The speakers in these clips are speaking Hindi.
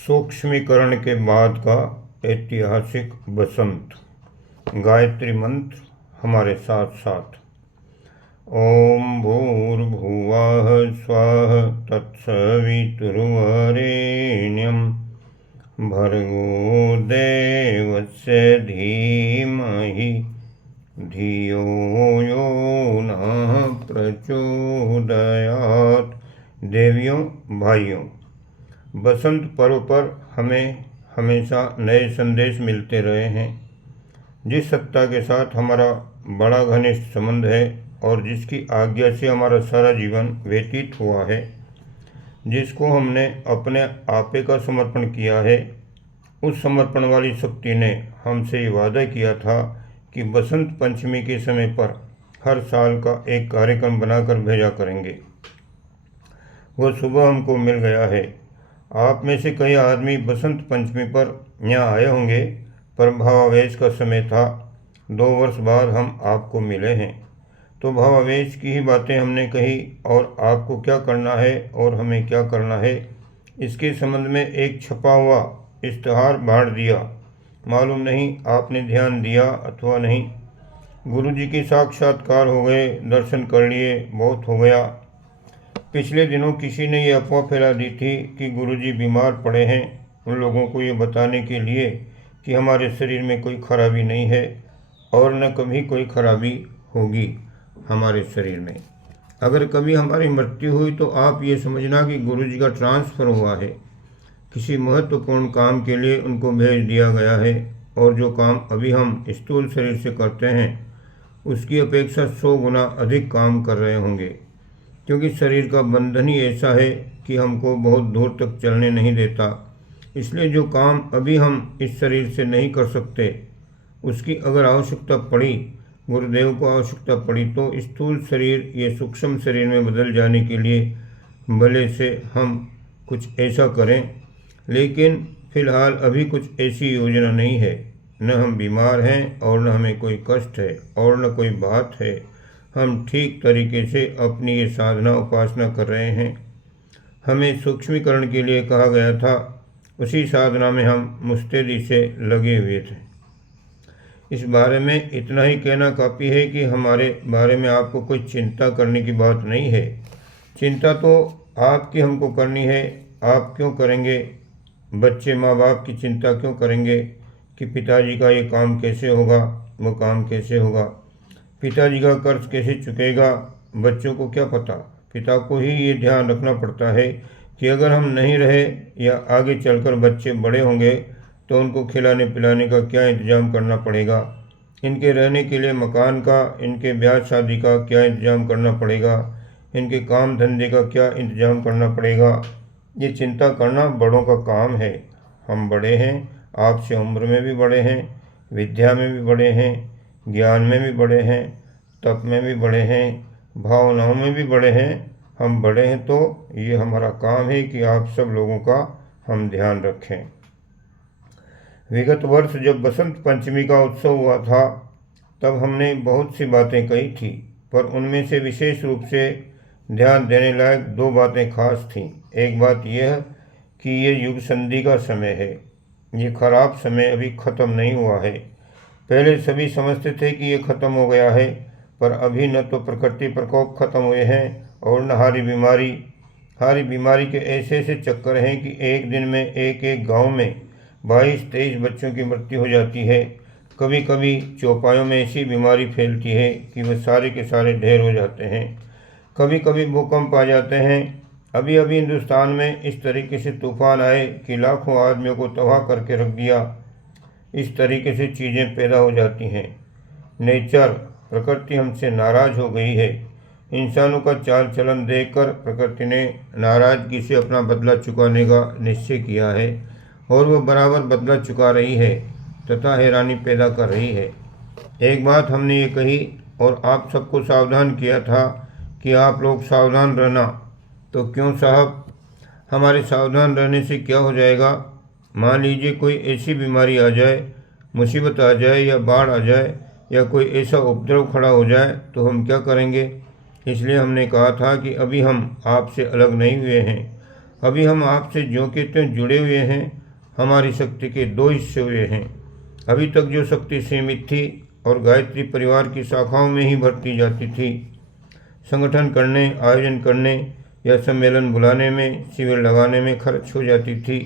सूक्ष्मीकरण के बाद का ऐतिहासिक बसंत। गायत्री मंत्र हमारे साथ साथ। ओम भूर्भुवः स्वः तत्सवितुर्वरेण्यं भर्गो देवस्य धीमहि धियो यो नः प्रचोदयात्। देवियों, भाइयों, बसंत पर्व पर हमें हमेशा नए संदेश मिलते रहे हैं। जिस सत्ता के साथ हमारा बड़ा घनिष्ठ संबंध है और जिसकी आज्ञा से हमारा सारा जीवन व्यतीत हुआ है, जिसको हमने अपने आपे का समर्पण किया है, उस समर्पण वाली शक्ति ने हमसे ये वादा किया था कि बसंत पंचमी के समय पर हर साल का एक कार्यक्रम बनाकर भेजा करेंगे। वह सुबह हमको मिल गया है। आप में से कई आदमी बसंत पंचमी पर यहाँ आए होंगे, पर भावावेश का समय था। 2 वर्ष बाद हम आपको मिले हैं, तो भावावेश की ही बातें हमने कही और आपको क्या करना है और हमें क्या करना है, इसके संबंध में एक छपा हुआ इश्तहार बांट दिया। मालूम नहीं आपने ध्यान दिया अथवा नहीं। गुरुजी के साक्षात्कार हो गए, दर्शन कर लिए, बहुत हो गया। पिछले दिनों किसी ने ये अफवाह फैला दी थी कि गुरुजी बीमार पड़े हैं, उन लोगों को ये बताने के लिए कि हमारे शरीर में कोई खराबी नहीं है और न कभी कोई खराबी होगी हमारे शरीर में। अगर कभी हमारी मृत्यु हुई तो आप ये समझना कि गुरुजी का ट्रांसफ़र हुआ है, किसी महत्वपूर्ण काम के लिए उनको भेज दिया गया है, और जो काम अभी हम स्थूल शरीर से करते हैं उसकी अपेक्षा 100 गुना अधिक काम कर रहे होंगे, क्योंकि शरीर का बंधन ही ऐसा है कि हमको बहुत दूर तक चलने नहीं देता। इसलिए जो काम अभी हम इस शरीर से नहीं कर सकते, उसकी अगर आवश्यकता पड़ी, गुरुदेव को आवश्यकता पड़ी, तो स्थूल शरीर ये सूक्ष्म शरीर में बदल जाने के लिए भले से हम कुछ ऐसा करें। लेकिन फ़िलहाल अभी कुछ ऐसी योजना नहीं है। न हम बीमार हैं और न हमें कोई कष्ट है और न कोई बात है। हम ठीक तरीके से अपनी ये साधना उपासना कर रहे हैं। हमें सूक्ष्मीकरण के लिए कहा गया था, उसी साधना में हम मुस्तैदी से लगे हुए थे। इस बारे में इतना ही कहना काफ़ी है कि हमारे बारे में आपको कोई चिंता करने की बात नहीं है। चिंता तो आपकी हमको करनी है। आप क्यों करेंगे? बच्चे माँ बाप की चिंता क्यों करेंगे कि पिताजी का ये काम कैसे होगा, वो काम कैसे होगा, पिताजी का कर्ज कैसे चुकेगा? बच्चों को क्या पता। पिता को ही ये ध्यान रखना पड़ता है कि अगर हम नहीं रहे या आगे चलकर बच्चे बड़े होंगे तो उनको खिलाने पिलाने का क्या इंतज़ाम करना पड़ेगा, इनके रहने के लिए मकान का, इनके ब्याह शादी का क्या इंतज़ाम करना पड़ेगा, इनके काम धंधे का क्या इंतज़ाम करना पड़ेगा। ये चिंता करना बड़ों का काम है। हम बड़े हैं, आपसे उम्र में भी बड़े हैं, विद्या में भी बड़े हैं, ज्ञान में भी बड़े हैं, तप में भी बड़े हैं, भावनाओं में भी बड़े हैं। हम बड़े हैं तो ये हमारा काम है कि आप सब लोगों का हम ध्यान रखें। विगत वर्ष जब बसंत पंचमी का उत्सव हुआ था, तब हमने बहुत सी बातें कही थी, पर उनमें से विशेष रूप से ध्यान देने लायक 2 बातें खास थीं। एक बात यह कि ये युग संधि का समय है। ये खराब समय अभी ख़त्म नहीं हुआ है। पहले सभी समझते थे कि ये ख़त्म हो गया है, पर अभी न तो प्रकृति प्रकोप ख़त्म हुए हैं और न हारी बीमारी के ऐसे ऐसे चक्कर हैं कि एक दिन में एक गांव में 22-23 बच्चों की मृत्यु हो जाती है। कभी कभी चौपायों में ऐसी बीमारी फैलती है कि वह सारे के सारे ढेर हो जाते हैं। कभी कभी भूकंप आ जाते हैं। अभी हिंदुस्तान में इस तरीके से तूफान आए कि लाखों आदमियों को तबाह करके रख दिया। इस तरीके से चीज़ें पैदा हो जाती हैं। नेचर, प्रकृति हमसे नाराज़ हो गई है। इंसानों का चाल चलन देखकर प्रकृति ने नाराज़गी से अपना बदला चुकाने का निश्चय किया है, और वह बराबर बदला चुका रही है तथा हैरानी पैदा कर रही है। एक बात हमने ये कही और आप सबको सावधान किया था कि आप लोग सावधान रहना। तो क्यों साहब, हमारे सावधान रहने से क्या हो जाएगा? मान लीजिए कोई ऐसी बीमारी आ जाए, मुसीबत आ जाए या बाढ़ आ जाए या कोई ऐसा उपद्रव खड़ा हो जाए तो हम क्या करेंगे? इसलिए हमने कहा था कि अभी हम आपसे अलग नहीं हुए हैं। अभी हम आपसे ज्यों के त्यों जुड़े हुए हैं। हमारी शक्ति के दो हिस्से हुए हैं। अभी तक जो शक्ति सीमित थी और गायत्री परिवार की शाखाओं में ही भरती जाती थी। संगठन करने, आयोजन करने या सम्मेलन बुलाने में, शिविर लगाने में खर्च हो जाती थी।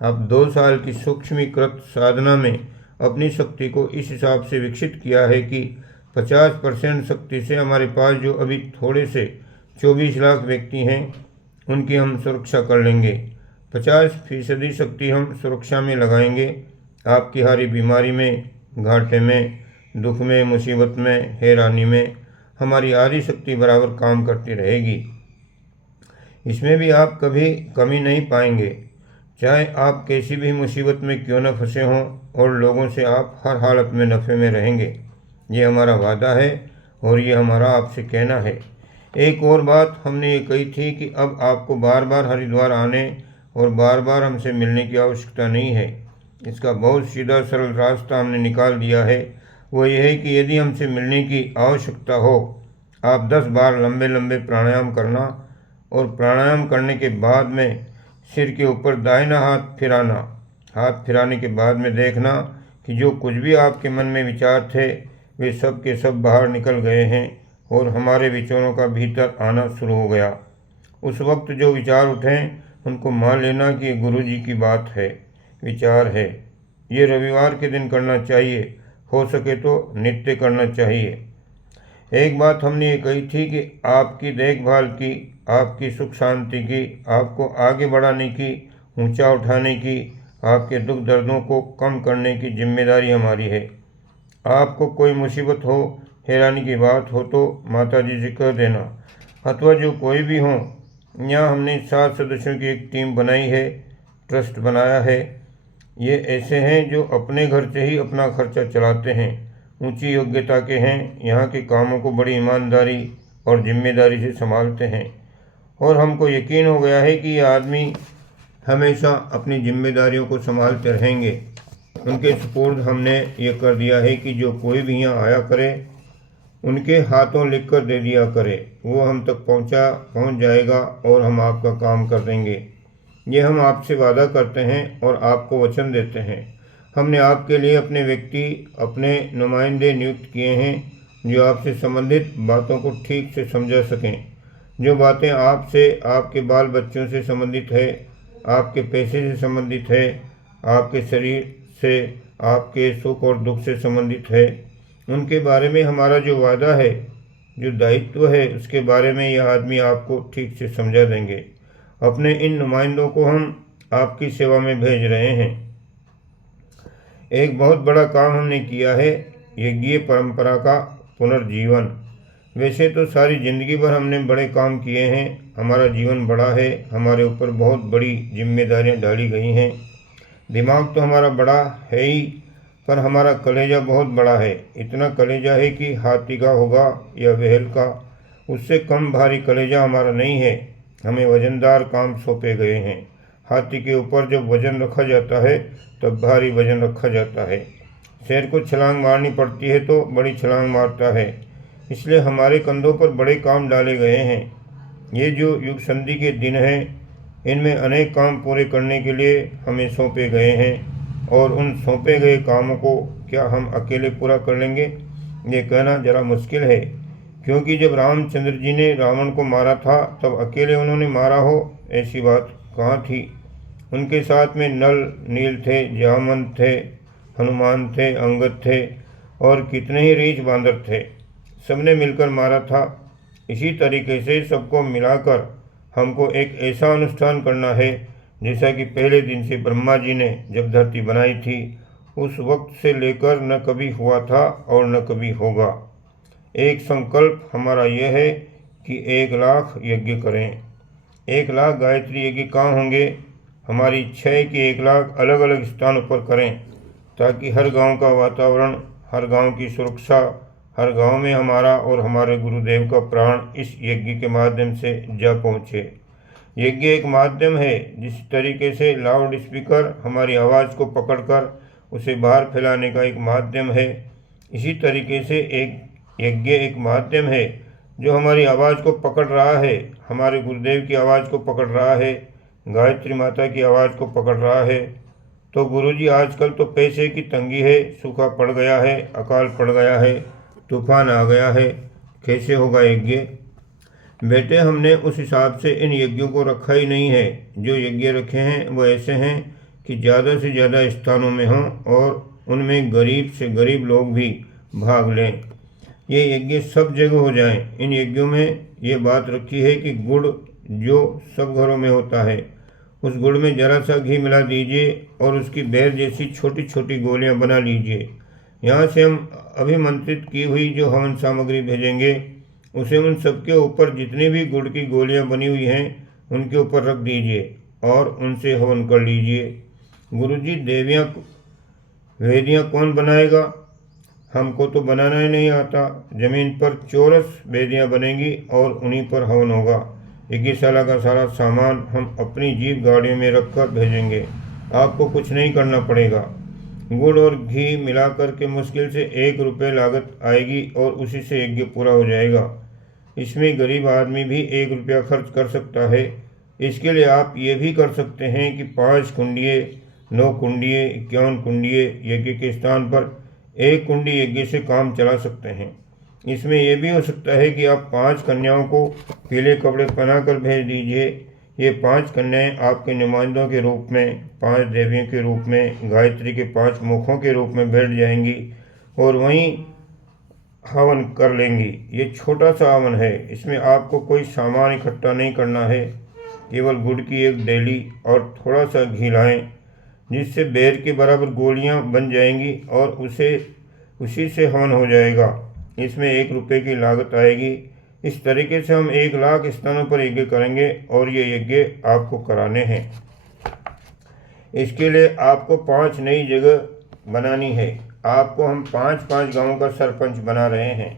अब 2 साल की सूक्ष्मीकृत साधना में अपनी शक्ति को इस हिसाब से विकसित किया है कि 50% शक्ति से हमारे पास जो अभी थोड़े से 24 लाख व्यक्ति हैं, उनकी हम सुरक्षा कर लेंगे। 50% शक्ति हम सुरक्षा में लगाएंगे। आपकी हरी बीमारी में, घाटे में, दुख में, मुसीबत में, हैरानी में हमारी आधी शक्ति बराबर काम करती रहेगी। इसमें भी आप कभी कमी नहीं पाएंगे, चाहे आप कैसी भी मुसीबत में क्यों न फंसे हों, और लोगों से आप हर हालत में नफ़े में रहेंगे। ये हमारा वादा है और ये हमारा आपसे कहना है। एक और बात हमने ये कही थी कि अब आपको बार बार हरिद्वार आने और बार बार हमसे मिलने की आवश्यकता नहीं है। इसका बहुत सीधा सरल रास्ता हमने निकाल दिया है। वो ये है कि यदि हमसे मिलने की आवश्यकता हो, आप 10 बार लंबे लंबे प्राणायाम करना, और प्राणायाम करने के बाद में सिर के ऊपर दाहिना हाथ फिराना। हाथ फिराने के बाद में देखना कि जो कुछ भी आपके मन में विचार थे, वे सब के सब बाहर निकल गए हैं और हमारे विचारों का भीतर आना शुरू हो गया। उस वक्त जो विचार उठें, उनको मान लेना कि ये गुरु जी की बात है, विचार है। ये रविवार के दिन करना चाहिए, हो सके तो नित्य करना चाहिए। एक बात हमने ये कही थी कि आपकी देखभाल की, आपकी सुख शांति की, आपको आगे बढ़ाने की, ऊंचा उठाने की, आपके दुख दर्दों को कम करने की जिम्मेदारी हमारी है। आपको कोई मुसीबत हो, हैरानी की बात हो तो माता जी से कह देना, अथवा जो कोई भी हो। यहाँ हमने 7 सदस्यों की एक टीम बनाई है, ट्रस्ट बनाया है। ये ऐसे हैं जो अपने घर से ही अपना खर्चा चलाते हैं, ऊंची योग्यता के हैं, यहाँ के कामों को बड़ी ईमानदारी और जिम्मेदारी से संभालते हैं। और हमको यकीन हो गया है कि ये आदमी हमेशा अपनी जिम्मेदारियों को संभालते रहेंगे। उनके सुपुर्द हमने ये कर दिया है कि जो कोई भी यहाँ आया करे, उनके हाथों लिख कर दे दिया करे, वो हम तक पहुँच जाएगा और हम आपका काम कर देंगे। ये हम आपसे वादा करते हैं और आपको वचन देते हैं। हमने आपके लिए अपने व्यक्ति, अपने नुमाइंदे नियुक्त किए हैं, जो आपसे संबंधित बातों को ठीक से समझा सकें। जो बातें आपसे, आपके बाल बच्चों से संबंधित है, आपके पैसे से संबंधित है, आपके शरीर से, आपके सुख और दुख से संबंधित है, उनके बारे में हमारा जो वादा है, जो दायित्व है, उसके बारे में यह आदमी आपको ठीक से समझा देंगे। अपने इन नुमाइंदों को हम आपकी सेवा में भेज रहे हैं। एक बहुत बड़ा काम हमने किया है, यज्ञीय परंपरा का पुनर्जीवन। वैसे तो सारी ज़िंदगी भर हमने बड़े काम किए हैं, हमारा जीवन बड़ा है, हमारे ऊपर बहुत बड़ी जिम्मेदारियां डाली गई हैं। दिमाग तो हमारा बड़ा है ही, पर हमारा कलेजा बहुत बड़ा है। इतना कलेजा है कि हाथी का होगा या व्हेल का, उससे कम भारी कलेजा हमारा नहीं है। हमें वजनदार काम सौंपे गए हैं। हाथी के ऊपर जब वजन रखा जाता है, तब भारी वजन रखा जाता है। शेर को छलांग मारनी पड़ती है तो बड़ी छलांग मारता है। इसलिए हमारे कंधों पर बड़े काम डाले गए हैं। ये जो युग संधि के दिन हैं, इनमें अनेक काम पूरे करने के लिए हमें सौंपे गए हैं, और उन सौंपे गए कामों को क्या हम अकेले पूरा कर लेंगे, ये कहना ज़रा मुश्किल है। क्योंकि जब रामचंद्र जी ने रावण को मारा था, तब अकेले उन्होंने मारा हो, ऐसी बात कहाँ थी। उनके साथ में नल, नील थे, जामवंत थे, हनुमान थे, अंगद थे, और कितने ही रीछ बांदर थे। सबने मिलकर मारा था। इसी तरीके से सबको मिलाकर हमको एक ऐसा अनुष्ठान करना है, जैसा कि पहले दिन से ब्रह्मा जी ने जब धरती बनाई थी, उस वक्त से लेकर न कभी हुआ था और न कभी होगा। एक संकल्प हमारा यह है कि 1 लाख यज्ञ करें। 1 लाख गायत्री यज्ञ कहाँ होंगे? हमारी इच्छा है कि 1 लाख अलग अलग स्थानों पर करें, ताकि हर गांव का वातावरण, हर गांव की सुरक्षा, हर गांव में हमारा और हमारे गुरुदेव का प्राण इस यज्ञ के माध्यम से जा पहुँचे। यज्ञ एक माध्यम है, जिस तरीके से लाउड स्पीकर हमारी आवाज़ को पकड़कर उसे बाहर फैलाने का एक माध्यम है, इसी तरीके से एक यज्ञ एक माध्यम है जो हमारी आवाज़ को पकड़ रहा है, हमारे गुरुदेव की आवाज़ को पकड़ रहा है, गायत्री माता की आवाज़ को पकड़ रहा है। तो गुरुजी आजकल तो पैसे की तंगी है, सूखा पड़ गया है, अकाल पड़ गया है, तूफान आ गया है, कैसे होगा यज्ञ? बेटे, हमने उस हिसाब से इन यज्ञों को रखा ही नहीं है। जो यज्ञ रखे हैं वो ऐसे हैं कि ज़्यादा से ज़्यादा स्थानों में हों और उनमें गरीब से गरीब लोग भी भाग लें। ये यज्ञ सब जगह हो जाएं। इन यज्ञों में ये बात रखी है कि गुड़ जो सब घरों में होता है, उस गुड़ में ज़रा सा घी मिला दीजिए और उसकी बेर जैसी छोटी छोटी गोलियां बना लीजिए। यहाँ से हम अभिमंत्रित की हुई जो हवन सामग्री भेजेंगे उसे उन सबके ऊपर जितनी भी गुड़ की गोलियां बनी हुई हैं उनके ऊपर रख दीजिए और उनसे हवन कर लीजिए। गुरुजी, देवियाँ वेदियाँ कौन बनाएगा? हमको तो बनाना ही नहीं आता। ज़मीन पर चौरस वेदियाँ बनेंगी और उन्हीं पर हवन होगा। यज्ञशाला का सारा सामान हम अपनी जीप गाड़ियों में रखकर भेजेंगे। आपको कुछ नहीं करना पड़ेगा। गुड़ और घी मिलाकर के मुश्किल से 1 रुपये लागत आएगी और उसी से यज्ञ पूरा हो जाएगा। इसमें गरीब आदमी भी 1 रुपया खर्च कर सकता है। इसके लिए आप ये भी कर सकते हैं कि 5 कुंडिये, 9 कुंडिये, 51 कुंडिये यज्ञ के स्थान पर 1 कुंडी यज्ञ से काम चला सकते हैं। इसमें यह भी हो सकता है कि आप 5 कन्याओं को पीले कपड़े पहनाकर भेज दीजिए। ये 5 कन्याएं आपके नुमाइंदों के रूप में, 5 देवियों के रूप में, गायत्री के 5 मुखों के रूप में बैठ जाएंगी और वहीं हवन कर लेंगी। ये छोटा सा हवन है, इसमें आपको कोई सामान इकट्ठा नहीं करना है। केवल गुड़ की 1 डेली और थोड़ा सा घी लाएं, जिससे बेर के बराबर गोलियां बन जाएंगी और उसी से हवन हो जाएगा। इसमें 1 रुपये की लागत आएगी। इस तरीके से हम 1 लाख स्थानों पर यज्ञ करेंगे और ये यज्ञ आपको कराने हैं। इसके लिए आपको 5 नई जगह बनानी है। आपको हम 5-5 गाँव का सरपंच बना रहे हैं,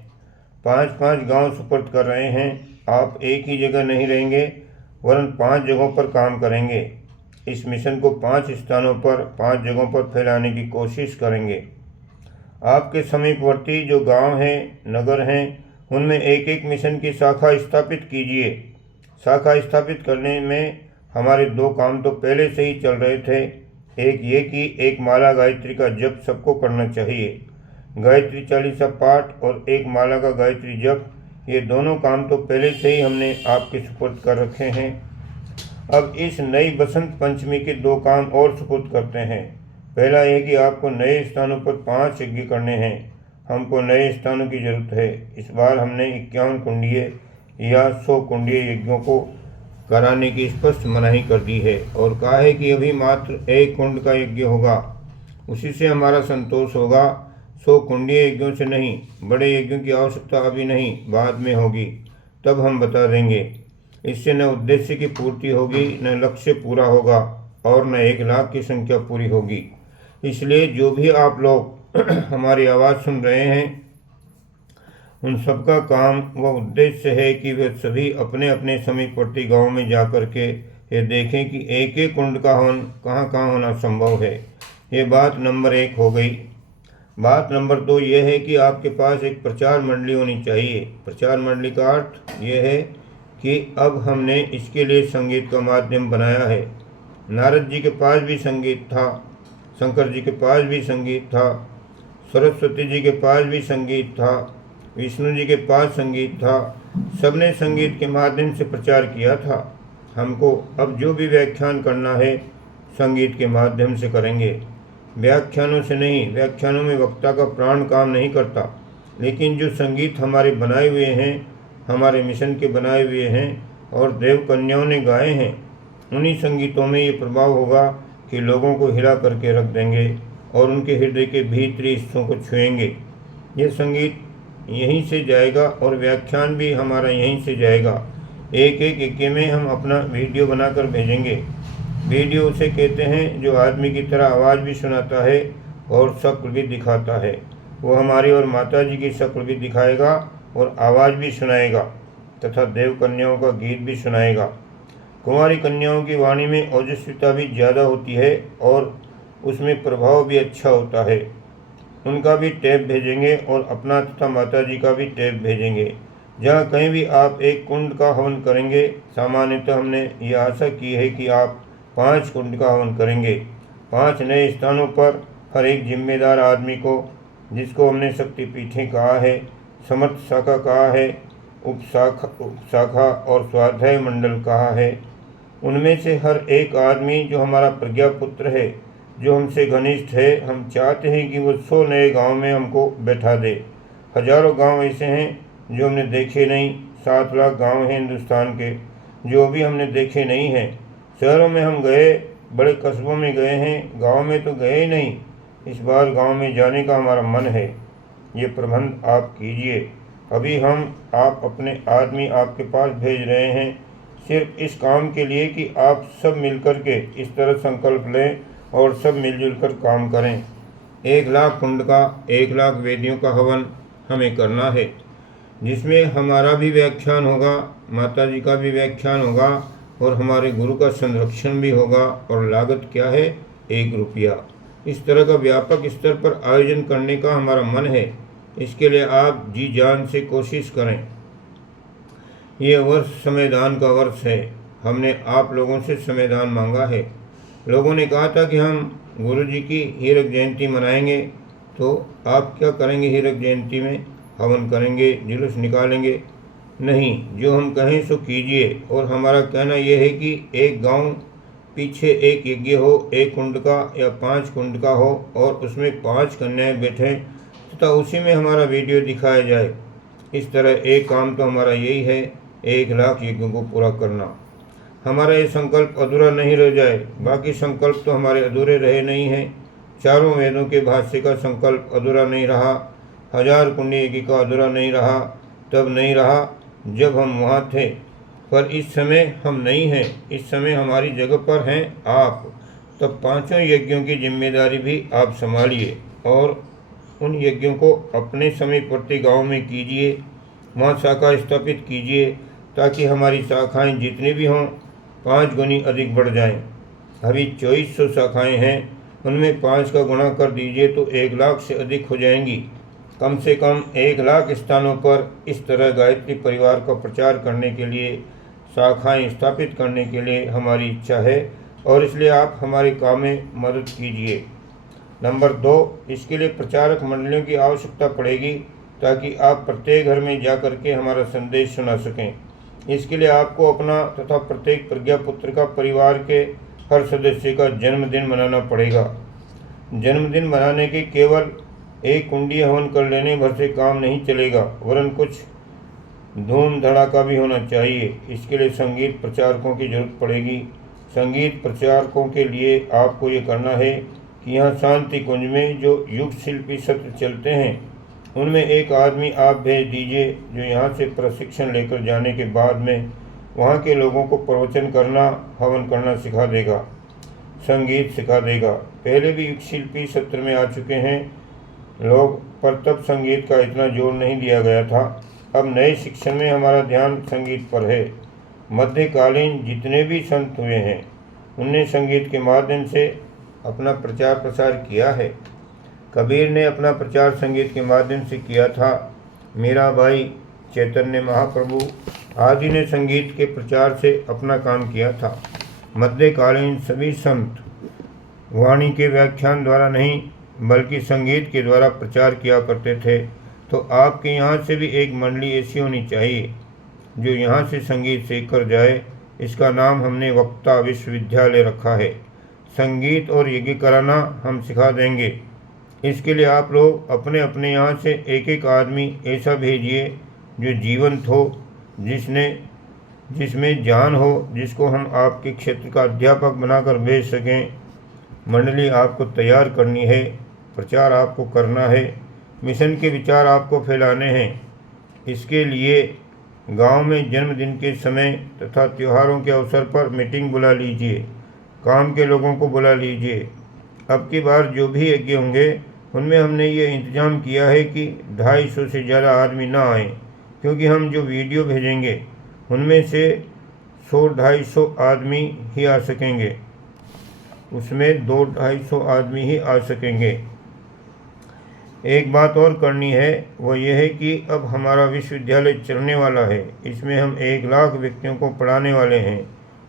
5-5 गाँव सुपुर्द कर रहे हैं। आप एक ही जगह नहीं रहेंगे वरन 5 जगहों पर काम करेंगे। इस मिशन को 5 स्थानों पर, 5 जगहों पर फैलाने की कोशिश करेंगे। आपके समीपवर्ती जो गांव हैं, नगर हैं, उनमें एक एक मिशन की शाखा स्थापित कीजिए। शाखा स्थापित करने में हमारे 2 काम तो पहले से ही चल रहे थे। एक ये कि एक माला गायत्री का जप सबको करना चाहिए। गायत्री चालीसा पाठ और 1 माला का गायत्री जप, ये दोनों काम तो पहले से ही हमने आपके सुपुर्द कर रखे हैं। अब इस नई बसंत पंचमी के 2 काम और सुपुर्द करते हैं। पहला यह कि आपको नए स्थानों पर 5 यज्ञ करने हैं। हमको नए स्थानों की ज़रूरत है। इस बार हमने 51 कुंडिये या 100 कुंडिये यज्ञों को कराने की स्पष्ट मनाही कर दी है और कहा है कि अभी मात्र 1 कुंड का यज्ञ होगा, उसी से हमारा संतोष होगा। 100 कुंडीय यज्ञों से नहीं। बड़े यज्ञों की आवश्यकता अभी नहीं, बाद में होगी, तब हम बता देंगे। इससे न उद्देश्य की पूर्ति होगी, न लक्ष्य पूरा होगा और न 1 लाख की संख्या पूरी होगी। इसलिए जो भी आप लोग हमारी आवाज़ सुन रहे हैं, उन सबका काम व उद्देश्य है कि वे सभी अपने अपने समीपवर्ती गांव में जाकर के ये देखें कि एक एक कुंड का हवन कहाँ कहाँ होना संभव है। ये बात नंबर 1 हो गई। बात नंबर 2 ये है कि आपके पास एक प्रचार मंडली होनी चाहिए। प्रचार मंडली का अर्थ ये है कि अब हमने इसके लिए संगीत का माध्यम बनाया है। नारद जी के पास भी संगीत था, शंकर जी के पास भी संगीत था, सरस्वती जी के पास भी संगीत था, विष्णु जी के पास संगीत था। सबने संगीत के माध्यम से प्रचार किया था। हमको अब जो भी व्याख्यान करना है संगीत के माध्यम से करेंगे, व्याख्यानों से नहीं। व्याख्यानों में वक्ता का प्राण काम नहीं करता, लेकिन जो संगीत हमारे बनाए हुए हैं, हमारे मिशन के बनाए हुए हैं और देव कन्याओं ने गाए हैं, उन्हीं संगीतों में ये प्रभाव होगा कि लोगों को हिला करके रख देंगे और उनके हृदय के भीतरी हिस्सों को छुएंगे। ये संगीत यहीं से जाएगा और व्याख्यान भी हमारा यहीं से जाएगा। एक एक यज्ञ में हम अपना वीडियो बनाकर भेजेंगे। वीडियो उसे कहते हैं जो आदमी की तरह आवाज़ भी सुनाता है और शक्ल भी दिखाता है। वो हमारी और माता जी की शक्ल भी दिखाएगा और आवाज़ भी सुनाएगा तथा देव कन्याओं का गीत भी सुनाएगा। कुंवारी कन्याओं की वाणी में ओजस्विता भी ज़्यादा होती है और उसमें प्रभाव भी अच्छा होता है। उनका भी टेप भेजेंगे और अपना तथा माता जी का भी टेप भेजेंगे। जहाँ कहीं भी आप एक कुंड का हवन करेंगे, सामान्यतः हमने ये आशा की है कि आप 5 कुंड का हवन करेंगे। 5 नए स्थानों पर हर एक जिम्मेदार आदमी को, जिसको हमने शक्तिपीठें कहा है, समर्थ शाखा कहा है, उपशाखा और स्वाध्याय मंडल कहा है, उनमें से हर एक आदमी जो हमारा प्रज्ञा पुत्र है, जो हमसे घनिष्ठ है, हम चाहते हैं कि वो 100 नए गांव में हमको बैठा दे। हजारों गांव ऐसे हैं जो हमने देखे नहीं। 7 लाख गांव हैं हिंदुस्तान के, जो अभी हमने देखे नहीं हैं। शहरों में हम गए, बड़े कस्बों में गए हैं, गांव में तो गए ही नहीं। इस बार गांव में जाने का हमारा मन है। ये प्रबंध आप कीजिए। अभी हम आप अपने आदमी आपके पास भेज रहे हैं, सिर्फ इस काम के लिए कि आप सब मिलकर के इस तरह संकल्प लें और सब मिलजुल कर काम करें। 1 लाख कुंड का, 1 लाख वेदियों का हवन हमें करना है, जिसमें हमारा भी व्याख्यान होगा, माता जी का भी व्याख्यान होगा और हमारे गुरु का संरक्षण भी होगा। और लागत क्या है? 1 रुपया। इस तरह का व्यापक स्तर पर आयोजन करने का हमारा मन है। इसके लिए आप जी जान से कोशिश करें। ये वर्ष संविधान का वर्ष है। हमने आप लोगों से संविधान मांगा है। लोगों ने कहा था कि हम गुरु जी की हीरक जयंती मनाएंगे, तो आप क्या करेंगे? हीरक जयंती में हवन करेंगे, जुलूस निकालेंगे? नहीं, जो हम कहें सो कीजिए। और हमारा कहना यह है कि एक गांव पीछे एक यज्ञ हो, 1 कुंड का या 5 कुंड का हो, और उसमें 5 कन्याएं बैठें तथा उसी में हमारा वीडियो दिखाया जाए। इस तरह एक काम तो हमारा यही है, 1 लाख यज्ञों को पूरा करना। हमारा ये संकल्प अधूरा नहीं रह जाए। बाकी संकल्प तो हमारे अधूरे रहे नहीं हैं। चारों वेदों के भाष्य का संकल्प अधूरा नहीं रहा, 1000 कुंडी यज्ञ का अधूरा नहीं रहा। तब नहीं रहा जब हम वहाँ थे, पर इस समय हम नहीं हैं। इस समय हमारी जगह पर हैं आप। तब 5 यज्ञों की जिम्मेदारी भी आप संभालिए और उन यज्ञों को अपने समय प्रति गांव में कीजिए, वहाँ शाखा स्थापित कीजिए, ताकि हमारी शाखाएं जितनी भी हों 5 गुनी अधिक बढ़ जाएं। अभी 2400 शाखाएं हैं, उनमें 5 का गुणा कर दीजिए तो 1 लाख से अधिक हो जाएंगी। कम से कम 1 लाख स्थानों पर इस तरह गायत्री परिवार का प्रचार करने के लिए, शाखाएं स्थापित करने के लिए हमारी इच्छा है, और इसलिए आप हमारे काम में मदद कीजिए। नंबर 2, इसके लिए प्रचारक मंडलियों की आवश्यकता पड़ेगी, ताकि आप प्रत्येक घर में जा कर के हमारा संदेश सुना सकें। इसके लिए आपको अपना तथा प्रत्येक प्रज्ञा पुत्र का परिवार के हर सदस्य का जन्मदिन मनाना पड़ेगा। जन्मदिन मनाने के केवल एक कुंडी हवन कर लेने भर से काम नहीं चलेगा, वरन कुछ धूम धड़ाका भी होना चाहिए। इसके लिए संगीत प्रचारकों की जरूरत पड़ेगी। संगीत प्रचारकों के लिए आपको ये करना है कि यहाँ शांति कुंज में जो युग शिल्पी सत्र चलते हैं, उनमें एक आदमी आप भेज दीजिए, जो यहाँ से प्रशिक्षण लेकर जाने के बाद में वहाँ के लोगों को प्रवचन करना, हवन करना सिखा देगा, संगीत सिखा देगा। पहले भी युग शिल्पी सत्र में आ चुके हैं लोग, पर तब संगीत का इतना जोर नहीं दिया गया था। अब नए शिक्षण में हमारा ध्यान संगीत पर है। मध्यकालीन जितने भी संत हुए हैं, उनने संगीत के माध्यम से अपना प्रचार प्रसार किया है। कबीर ने अपना प्रचार संगीत के माध्यम से किया था। मीरा बाई, चैतन्य महाप्रभु आदि ने संगीत के प्रचार से अपना काम किया था। मध्यकालीन सभी संत वाणी के व्याख्यान द्वारा नहीं, बल्कि संगीत के द्वारा प्रचार किया करते थे। तो आपके यहाँ से भी एक मंडली ऐसी होनी चाहिए जो यहाँ से संगीत सीख कर जाए। इसका नाम हमने वक्ता विश्वविद्यालय रखा है। संगीत और यज्ञ कराना हम सिखा देंगे। इसके लिए आप लोग अपने अपने यहाँ से एक एक आदमी ऐसा भेजिए जो जीवंत हो, जिसमें जान हो, जिसको हम आपके क्षेत्र का अध्यापक बनाकर भेज सकें। मंडली आपको तैयार करनी है, प्रचार आपको करना है, मिशन के विचार आपको फैलाने हैं। इसके लिए गांव में जन्मदिन के समय तथा त्योहारों के अवसर पर मीटिंग बुला लीजिए, काम के लोगों को बुला लीजिए। अब की बार जो भी यज्ञ होंगे, उनमें हमने ये इंतज़ाम किया है कि 250 से ज़्यादा आदमी ना आएँ, क्योंकि हम जो वीडियो भेजेंगे उनमें से 100-250 आदमी ही आ सकेंगे, उसमें 200-250 आदमी ही आ सकेंगे। एक बात और करनी है, वो ये है कि अब हमारा विश्वविद्यालय चलने वाला है। इसमें हम 1 लाख व्यक्तियों को पढ़ाने वाले हैं,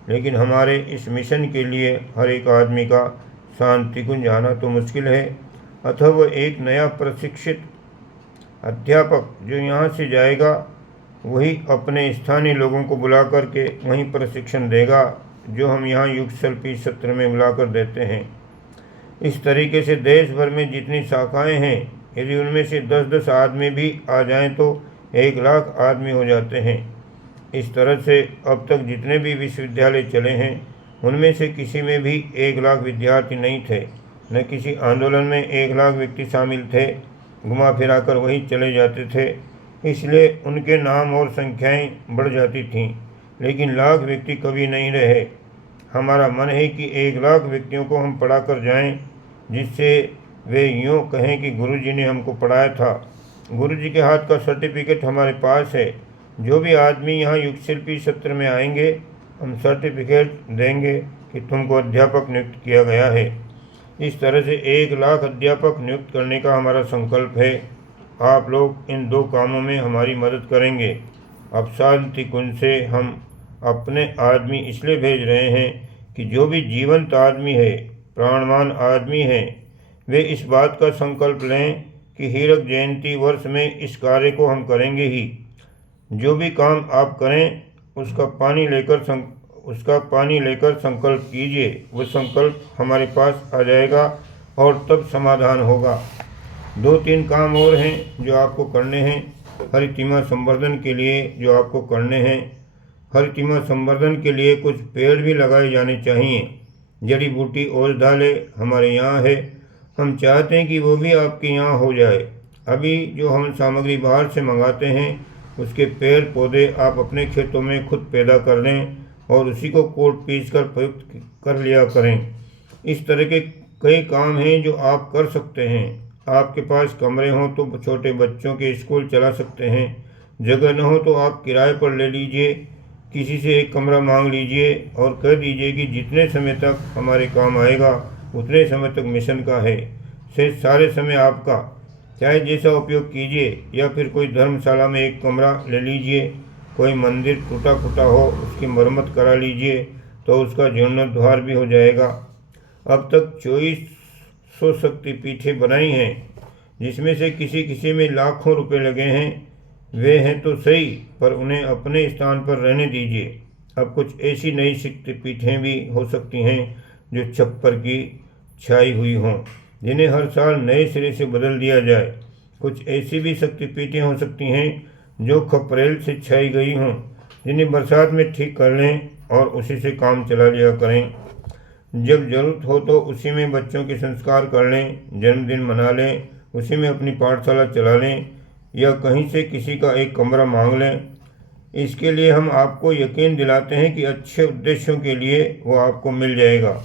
लेकिन हमारे इस मिशन के लिए हर एक आदमी का शांतिकुंज आना तो मुश्किल है। अतः वो एक नया प्रशिक्षित अध्यापक जो यहाँ से जाएगा, वही अपने स्थानीय लोगों को बुला करके वहीं प्रशिक्षण देगा, जो हम यहाँ युगशल्पी सत्र में बुलाकर देते हैं। इस तरीके से देश भर में जितनी शाखाएं हैं, यदि उनमें से 10-10 आदमी भी आ जाएं तो 1 लाख आदमी हो जाते हैं। इस तरह से अब तक जितने भी विश्वविद्यालय चले हैं, उनमें से किसी में भी 1 लाख विद्यार्थी नहीं थे, न किसी आंदोलन में 1 लाख व्यक्ति शामिल थे। घुमा फिरा कर वही चले जाते थे, इसलिए उनके नाम और संख्याएं बढ़ जाती थीं, लेकिन लाख व्यक्ति कभी नहीं रहे। हमारा मन है कि 1 लाख व्यक्तियों को हम पढ़ा कर जाएँ, जिससे वे यूँ कहें कि गुरुजी ने हमको पढ़ाया था। गुरुजी के हाथ का सर्टिफिकेट हमारे पास है। जो भी आदमी यहाँ युगशिल्पी सत्र में आएंगे, हम सर्टिफिकेट देंगे कि तुमको अध्यापक नियुक्त किया गया है। इस तरह से 1 लाख अध्यापक नियुक्त करने का हमारा संकल्प है। आप लोग इन 2 कामों में हमारी मदद करेंगे। अब शांति कुंज से हम अपने आदमी इसलिए भेज रहे हैं कि जो भी जीवंत आदमी है, प्राणवान आदमी है, वे इस बात का संकल्प लें कि हीरक जयंती वर्ष में इस कार्य को हम करेंगे ही। जो भी काम आप करें उसका पानी लेकर संकल्प कीजिए। वो संकल्प हमारे पास आ जाएगा और तब समाधान होगा। 2-3 काम और हैं जो आपको करने हैं। हरितिमा संवर्धन के लिए जो आपको करने हैं, हरितिमा संवर्धन के लिए कुछ पेड़ भी लगाए जाने चाहिए। जड़ी बूटी औषधालय हमारे यहाँ है, हम चाहते हैं कि वो भी आपके यहाँ हो जाए। अभी जो हम सामग्री बाहर से मंगाते हैं, उसके पेड़ पौधे आप अपने खेतों में खुद पैदा कर लें और उसी को कोट पीस कर प्रयुक्त कर लिया करें। इस तरह के कई काम हैं जो आप कर सकते हैं। आपके पास कमरे हों तो छोटे बच्चों के स्कूल चला सकते हैं। जगह न हो तो आप किराए पर ले लीजिए, किसी से एक कमरा मांग लीजिए और कह दीजिए कि जितने समय तक हमारे काम आएगा उतने समय तक मिशन का है, से सारे समय आपका। चाहे जैसा उपयोग कीजिए, या फिर कोई धर्मशाला में एक कमरा ले लीजिए, कोई मंदिर टूटा फूटा हो उसकी मरम्मत करा लीजिए तो उसका जीर्णोद्धार भी हो जाएगा। अब तक 2400 शक्तिपीठें बनाई हैं, जिसमें से किसी किसी में लाखों रुपए लगे हैं। वे हैं तो सही, पर उन्हें अपने स्थान पर रहने दीजिए। अब कुछ ऐसी नई शक्तिपीठें भी हो सकती हैं जो छप्पर की छाई हुई हों, जिन्हें हर साल नए सिरे से बदल दिया जाए। कुछ ऐसी भी शक्तिपीठें हो सकती हैं जो खपरेल से छाई गई हों, जिन्हें बरसात में ठीक कर लें और उसी से काम चला लिया करें। जब जरूरत हो तो उसी में बच्चों के संस्कार कर लें, जन्मदिन मना लें, उसी में अपनी पाठशाला चला लें, या कहीं से किसी का एक कमरा मांग लें। इसके लिए हम आपको यकीन दिलाते हैं कि अच्छे उद्देश्यों के लिए वो आपको मिल जाएगा।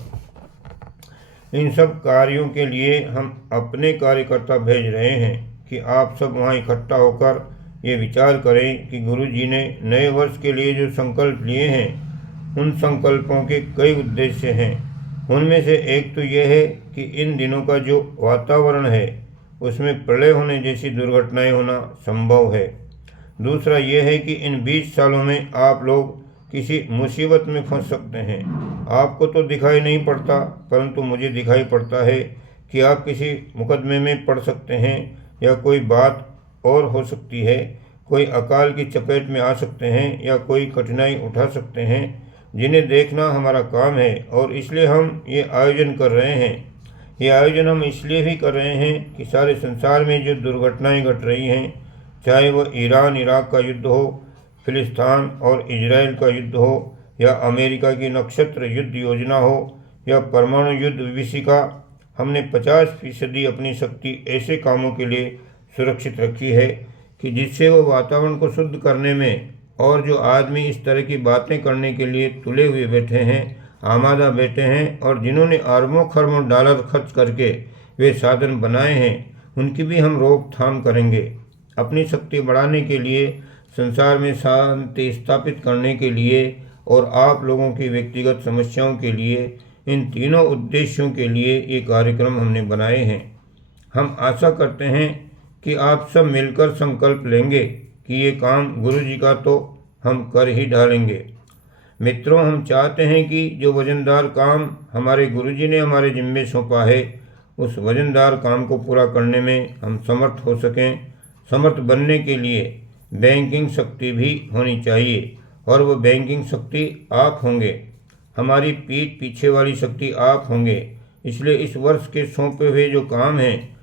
इन सब कार्यों के लिए हम अपने कार्यकर्ता भेज रहे हैं कि आप सब वहाँ इकट्ठा होकर ये विचार करें कि गुरु जी ने नए वर्ष के लिए जो संकल्प लिए हैं, उन संकल्पों के कई उद्देश्य हैं। उनमें से एक तो यह है कि इन दिनों का जो वातावरण है उसमें प्रलय होने जैसी दुर्घटनाएं होना संभव है। दूसरा यह है कि इन 20 सालों में आप लोग किसी मुसीबत में फंस सकते हैं। आपको तो दिखाई नहीं पड़ता, परंतु मुझे दिखाई पड़ता है कि आप किसी मुकदमे में पड़ सकते हैं, या कोई बात और हो सकती है, कोई अकाल की चपेट में आ सकते हैं, या कोई कठिनाई उठा सकते हैं, जिन्हें देखना हमारा काम है। और इसलिए हम ये आयोजन कर रहे हैं। ये आयोजन हम इसलिए भी कर रहे हैं कि सारे संसार में जो दुर्घटनाएं घट रही हैं, चाहे वह ईरान इराक का युद्ध हो, फिलिस्तीन और इजराइल का युद्ध हो, या अमेरिका की नक्षत्र युद्ध योजना हो, या परमाणु युद्ध विभीषिका, हमने 50% अपनी शक्ति ऐसे कामों के लिए सुरक्षित रखी है कि जिससे वो वातावरण को शुद्ध करने में, और जो आदमी इस तरह की बातें करने के लिए तुले हुए बैठे हैं, आमादा बैठे हैं, और जिन्होंने अरबों खरबों डॉलर खर्च करके वे साधन बनाए हैं, उनकी भी हम रोकथाम करेंगे। अपनी शक्ति बढ़ाने के लिए, संसार में शांति स्थापित करने के लिए और आप लोगों की व्यक्तिगत समस्याओं के लिए, इन तीनों उद्देश्यों के लिए ये कार्यक्रम हमने बनाए हैं। हम आशा करते हैं कि आप सब मिलकर संकल्प लेंगे कि ये काम गुरु जी का तो हम कर ही डालेंगे। मित्रों, हम चाहते हैं कि जो वजनदार काम हमारे गुरु जी ने हमारे जिम्मे सौंपा है, उस वजनदार काम को पूरा करने में हम समर्थ हो सकें। समर्थ बनने के लिए बैंकिंग शक्ति भी होनी चाहिए, और वो बैंकिंग शक्ति आप होंगे। हमारी पीठ पीछे वाली शक्ति आप होंगे। इसलिए इस वर्ष के सौंपे हुए जो काम हैं,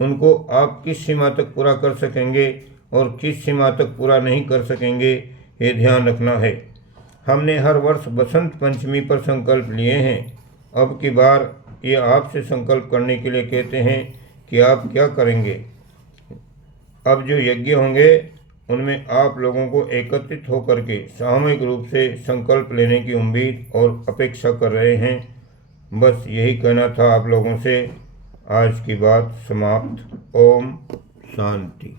उनको आप किस सीमा तक पूरा कर सकेंगे और किस सीमा तक पूरा नहीं कर सकेंगे, ये ध्यान रखना है। हमने हर वर्ष बसंत पंचमी पर संकल्प लिए हैं। अब की बार ये आपसे संकल्प करने के लिए कहते हैं कि आप क्या करेंगे। अब जो यज्ञ होंगे उनमें आप लोगों को एकत्रित होकर के सामूहिक रूप से संकल्प लेने की उम्मीद और अपेक्षा कर रहे हैं। बस यही कहना था आप लोगों से। आज की बात समाप्त। ओम शांति।